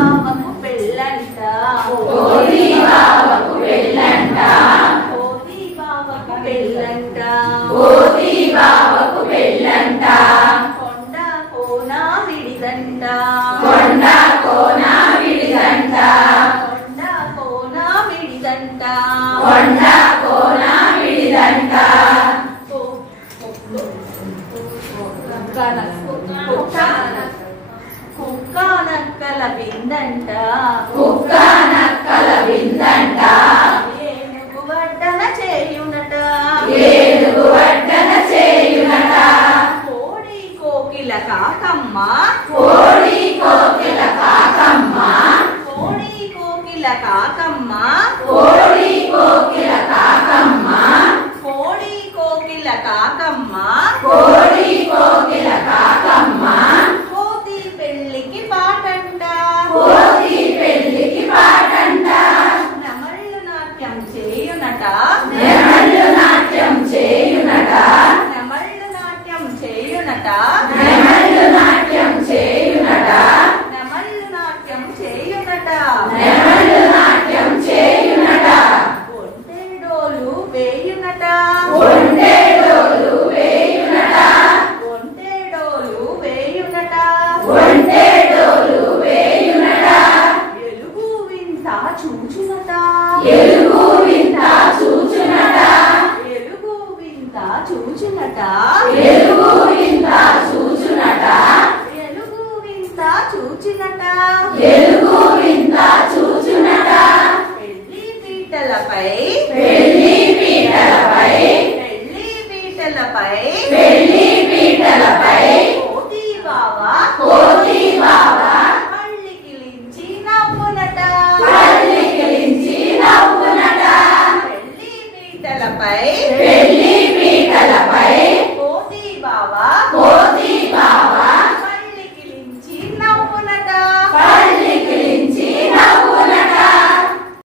బావకు పెళ్ళంట కోతి బావకు పెళ్ళంట కోతి బావకు పెళ్ళంట కోతి బావకు పెళ్ళంట కొండ కోన విడిదంట కొండ కోన విడిదంట కొండ కోన విడిదంట కొండ కోన విడిదంట కుక్క నక్కల విందంట కుక్క నక్కల విందంట ఏనుగు వడ్డన చేయునట ఏనుగు వడ్డన చేయునట కోడి కోకిల కాకమ్మ కోడి కోకిల కాకమ్మ కోడి కోకిల కాకమ్మ కోడి కోకిల కాకమ్మ కోడి కోకిల కాకమ్మ కోడి కోకిల కాకమ్మ కోతి పెళ్ళికి పాటంట కోతి పెళ్ళికి పాటంట నెమళ్ళు నాట్యం చేయునట నెమళ్ళు నాట్యం చేయునట నెమళ్ళు నాట్యం చేయునట నెమళ్ళు నాట్యం చేయునట నెమళ్ళు నాట్యం చేయునట నెమళ్ళు నాట్యం చేయునట ఒంటెడోలు వేయునట ఒంటెడోలు వేయునట ఒంటెడోలు వేయునట ఒంటెడోలు వేయునట ఎలుగు వింత చూచునట ఎలుగు వింత చూచునట ఎలుగు వింత చూచునట ఎలుగు వింత చూచునట ఎలుగు వింత చూచునట ఎలుగు వింత చూచునట పెళ్లి పీటలపై